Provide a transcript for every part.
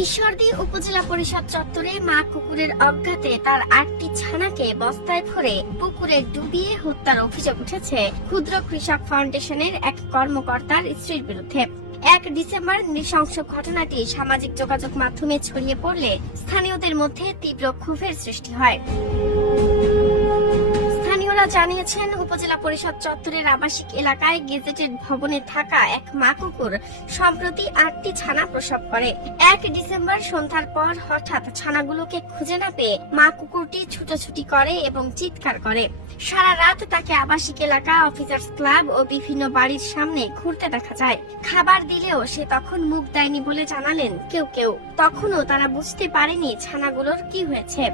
ঈশ্বরদী উপজেলা পরিষদ চত্বরে মা কুকুরের অজ্ঞাতে তার আটটি ছানাকে বস্তায় ভরে পুকুরে ডুবিয়ে হত্যার অভিযোগ উঠেছে ক্ষুদ্র কৃষক ফাউন্ডেশনের এক কর্মকর্তার স্ত্রীর বিরুদ্ধে। এক ডিসেম্বর নৃশংস ঘটনাটি সামাজিক যোগাযোগ মাধ্যমে ছড়িয়ে পড়লে স্থানীয়দের মধ্যে তীব্র ক্ষোভের সৃষ্টি হয়। স্থানীয়রা জানিয়েছেন, উপজেলা পরিষদ চত্বরের আবাসিক এলাকায় গেজেটেড ভবনে থাকা এক মা কুকুর সম্প্রতি আটটি ছানা প্রসব করে। এক ডিসেম্বর সন্ধ্যার পর হঠাৎ ছানাগুলোকে খুঁজে না পেয়ে মা কুকুরটি ছুটোছুটি করে এবং চিৎকার করে। সারা রাত তাকে আবাসিক এলাকা, অফিসার্স ক্লাব ও বিভিন্ন বাড়ির সামনে ঘুরতে দেখা যায়। খাবার দিলেও সে তখন মুখ দেয়নি বলে জানালেন কেউ কেউ। তখনও তারা বুঝতে পারেনি ছানাগুলোর কি হয়েছে।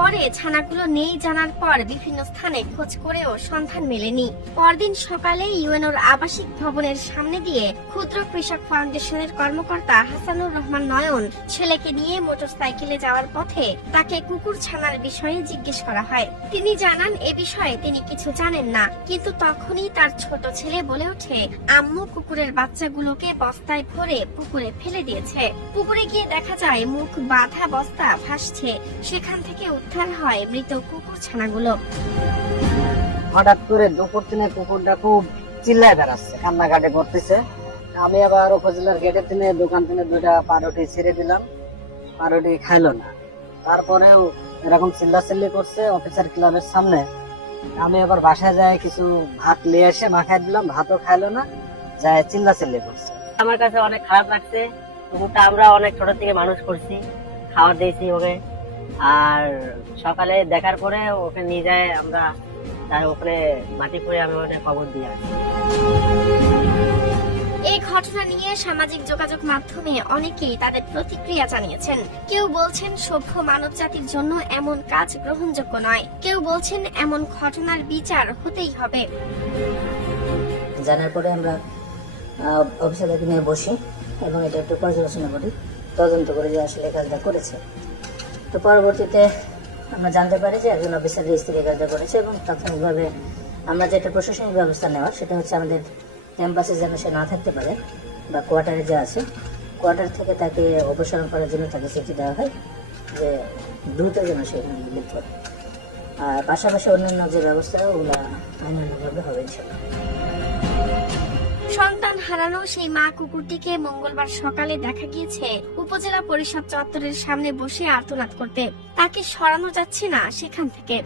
পরে ছানাগুলো নেই জানার পর বিভিন্ন স্থানে খোঁজ করেও সন্ধান মেলেনি। পরদিন সকালে ইউএনওর আবাসিক ভবনের সামনে দিয়ে ক্ষুদ্র কৃষক ফাউন্ডেশনের কর্মকর্তা হাসানুর রহমান নয়ন ছেলেকে নিয়ে মোটরসাইকেলে যাওয়ার পথে তাকে কুকুর ছানার বিষয়ে জিজ্ঞেস করা হয়। তিনি জানান, এ বিষয়ে তিনি কিছু জানেন না, কিন্তু তখনই তার ছোট ছেলে বলে ওঠে, আম্মু কুকুরের বাচ্চাগুলোকে বস্তায় ভরে পুকুরে ফেলে দিয়েছে। পুকুরে গিয়ে দেখা যায়, মুখ, বাঁধা বস্তা ভাসছে। সেখান থেকে উদ্ধার হয় মৃত কুকুর ছানাগুলো। হঠাৎ করে দুপুর দিনে কুকুরটা খুব চিল্লায় বেড়াচ্ছে, কান্নাকাটি করতেছে। আমি আবার উপজেলার গেটের দিনে, দোকান থেকে দুইটা পাউরুটি ছেড়ে দিলাম, পাউরুটি খাইলো না। তারপরেও এরকম চিল্লাচিল্লি করছে অফিসার ক্লাবের সামনে। আমি আবার বাসায় যায় কিছু ভাত নিয়ে এসে মাখাই দিলাম, ভাতও খাইলো না, যায় চিল্লাচিল্লি করছে। আমার কাছে অনেক খারাপ লাগছে, কুকুরটা আমরা অনেক ছোট থেকে মানুষ করছি, খাবার দিয়েছি ওকে। আর সকালে দেখার পরে ওকে নিয়ে যায় আমরা তার ওখানে মাটি করে আমি ওখানে খবর দিয়ে আসি। এই ঘটনা নিয়ে সামাজিক যোগাযোগ মাধ্যমে অনেকেই তাদের প্রতিক্রিয়া জানিয়েছেন। কেউ বলছেন সভ্য মানব জাতির জন্য এমন কাজ গ্রহণযোগ্য নয়। কেউ বলছেন এমন ঘটনার বিচার হতেই হবে। জানার পরে আমরা আহ, অফিসারদেরকে নিয়ে বসি এবং এটা একটু পর্যালোচনা করি। তদন্ত করে যে আসলে কাজটা করেছে। তো পরবর্তীতে আমরা জানতে পারি যে একজন অফিসার স্ত্রী কাজটা করেছে এবং তাৎক্ষণিকভাবে আমরা যেটা প্রশাসনিক ব্যবস্থা নেওয়ার, সেটা হচ্ছে আমাদের ক্যাম্পাসে যেন সে না থাকতে পারে বা কোয়ার্টারে যা আছে কোয়ার্টার থেকে তাকে অপসারণ করার জন্য তাকে চিঠি দেওয়া হয় যে দ্রুত যেন সে করে। আর পাশাপাশি অন্যান্য যে ব্যবস্থা, ওগুলো আইনানুগভাবে হবে ইনশাল্লাহ সন্তান হারানো সেই মা কুকুরটিকে মঙ্গলবার সকালে দেখা গিয়েছে। উপজেলা পরিষদ চত্বরের সামনে বসে আর্তনাদ করতে। তাকে সরানো যাচ্ছে না সেখান থেকে।